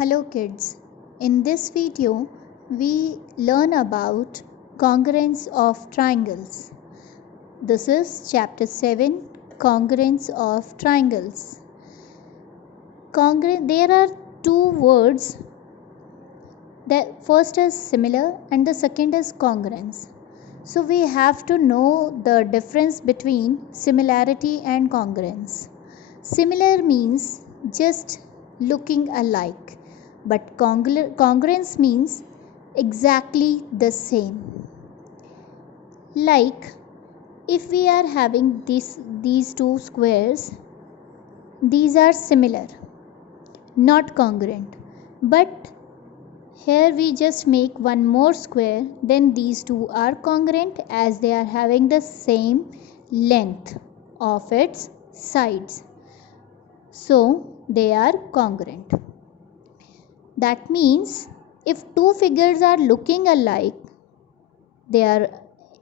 Hello kids, in this video we learn about congruence of triangles. This is chapter 7, congruence of triangles. There are two words, the first is similar and the second is congruence. So we have to know the difference between similarity and congruence. Similar means just looking alike, but congruence means exactly the same. Like if we are having these two squares, these are similar, not congruent, but here we just make one more square, then these two are congruent as they are having the same length of its sides. So they are congruent. That means if two figures are looking alike, they are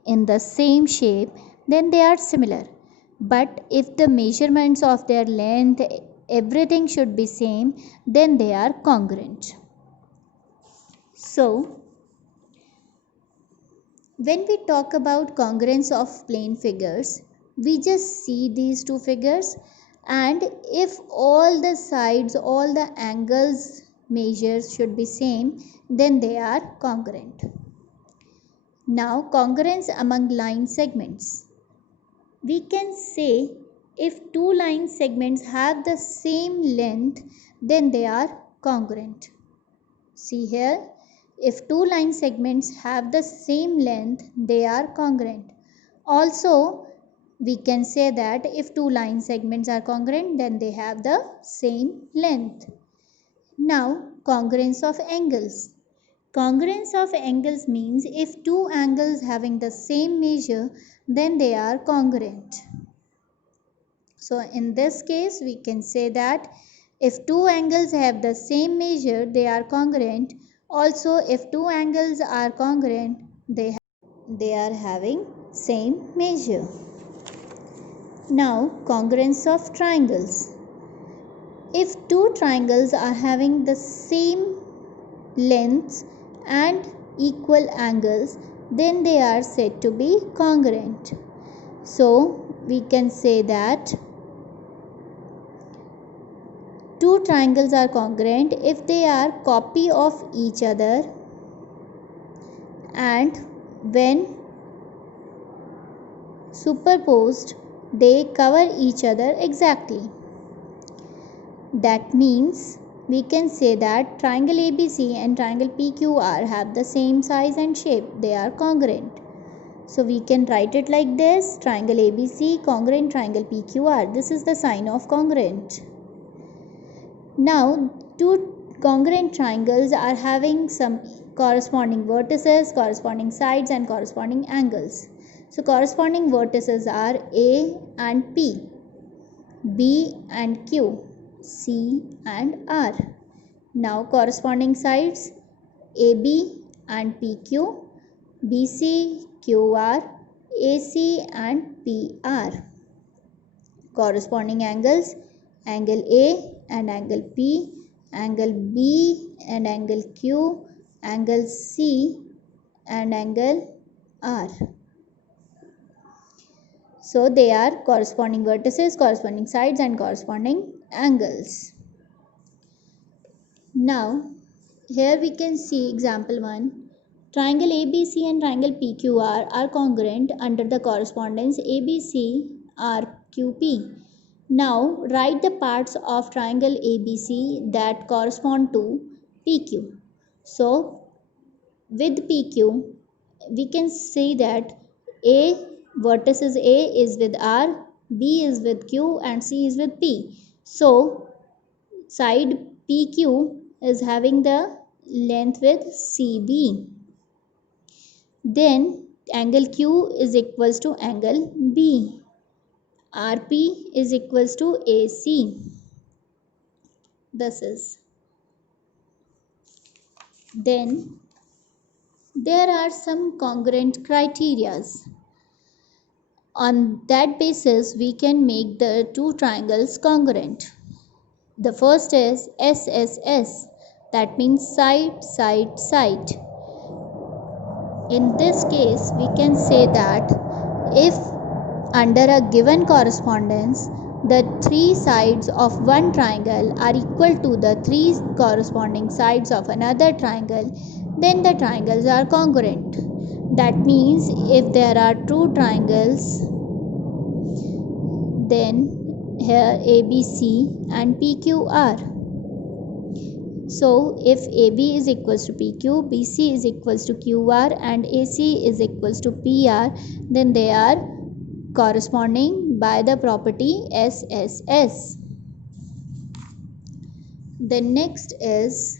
in the same shape, then they are similar. But if the measurements of their length, everything should be same, then they are congruent. So when we talk about congruence of plane figures, we just see these two figures, and if all the sides, all the angles measures should be same, then they are congruent. Now congruence among line segments. We can say if two line segments have the same length, then they are congruent. See here, if two line segments have the same length, they are congruent. Also, we can say that if two line segments are congruent, then they have the same length. Now, congruence of angles. Congruence of angles means if two angles having the same measure, then they are congruent. So, in this case, we can say that if two angles have the same measure, they are congruent. Also, if two angles are congruent, they are having same measure. Now, congruence of triangles. If two triangles are having the same lengths and equal angles, then they are said to be congruent. So, we can say that two triangles are congruent if they are copy of each other and when superposed they cover each other exactly. That means we can say that triangle ABC and triangle PQR have the same size and shape. They are congruent. So we can write it like this: triangle ABC congruent triangle PQR. This is the sign of congruent. Now two congruent triangles are having some corresponding vertices, corresponding sides and corresponding angles. So corresponding vertices are A and P, B and Q, C and R. Now corresponding sides AB and PQ, BC, QR, AC and PR. Corresponding angles, angle A and angle P, angle B and angle Q, angle C and angle R. So they are corresponding vertices, corresponding sides and corresponding angles. Now here we can see example 1. Triangle ABC and triangle PQR are congruent under the correspondence ABC RQP. Now write the parts of triangle ABC that correspond to PQ. So with PQ we can say that A vertices A is with R, B is with Q and C is with P. So side PQ is having the length with CB. Then angle Q is equals to angle B. RP is equals to AC. This is. Then there are some congruent criterias. On that basis, we can make the two triangles congruent. The first is SSS. That means side, side, side. In this case, we can say that if under a given correspondence, the three sides of one triangle are equal to the three corresponding sides of another triangle, then the triangles are congruent. That means if there are two triangles, then here ABC and PQR. So if AB is equals to PQ, BC is equals to QR and AC is equals to PR, then they are corresponding by the property SSS. The next is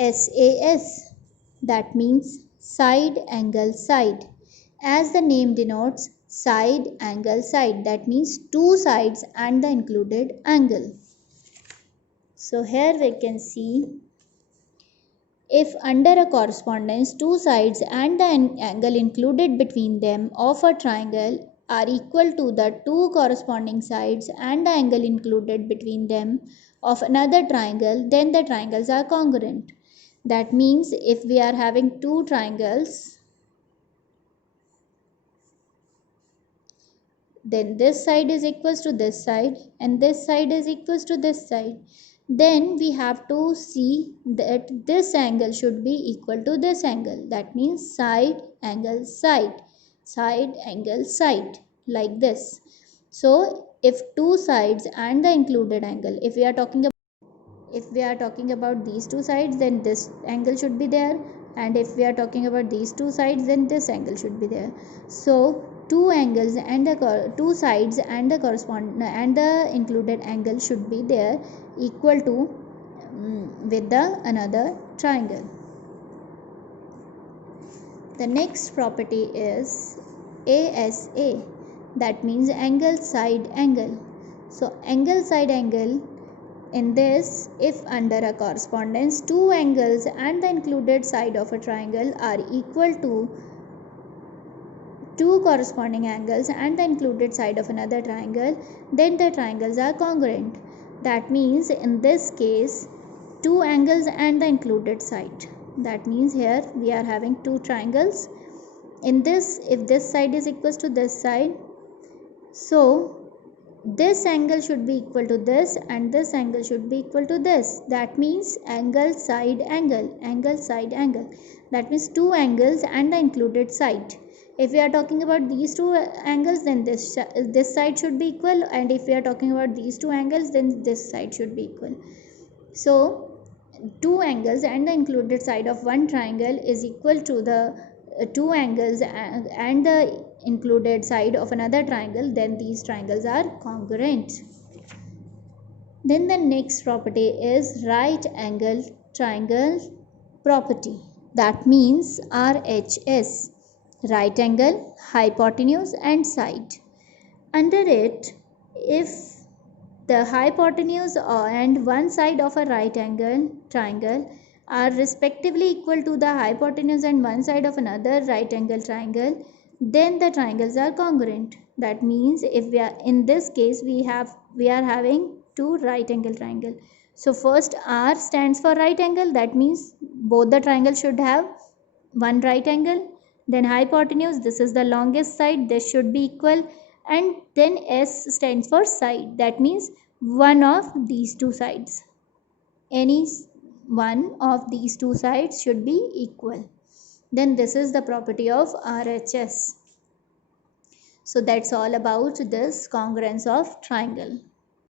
SAS, that means side angle side. As the name denotes, side angle side, that means two sides and the included angle. So here we can see if under a correspondence two sides and the angle included between them of a triangle are equal to the two corresponding sides and the angle included between them of another triangle, then the triangles are congruent. That means if we are having two triangles, then this side is equals to this side and this side is equals to this side, then we have to see that this angle should be equal to this angle. That means side angle side, side angle side, like this. So if two sides and the included angle, if we are talking about these two sides, then this angle should be there, and if we are talking about these two sides, then this angle should be there. So two angles and the two sides and the correspond and the included angle should be there equal to with the another triangle. The next property is ASA, that means angle side angle. So angle side angle, in this, if under a correspondence two angles and the included side of a triangle are equal to two corresponding angles and the included side of another triangle, then the triangles are congruent. That means in this case, two angles and the included side. That means here we are having two triangles. In this, if this side is equal to this side, so this angle should be equal to this and this angle should be equal to this. That means angle side angle, angle side angle. That means two angles and the included side. If we are talking about these two angles, then this side should be equal, and if we are talking about these two angles, then this side should be equal. So two angles and the included side of one triangle is equal to the two angles and the included side of another triangle, then these triangles are congruent. Then the next property is right angle triangle property, that means RHS, right angle, hypotenuse and side. Under it, if the hypotenuse and one side of a right angle triangle are respectively equal to the hypotenuse and one side of another right angle triangle, then the triangles are congruent. That means if we are in this case we are having two right angle triangle. So first R stands for right angle, that means both the triangles should have one right angle. Then hypotenuse, this is the longest side, this should be equal, and then S stands for side, that means one of these two sides, any one of these two sides should be equal. Then this is the property of RHS. So that's all about this congruence of triangle.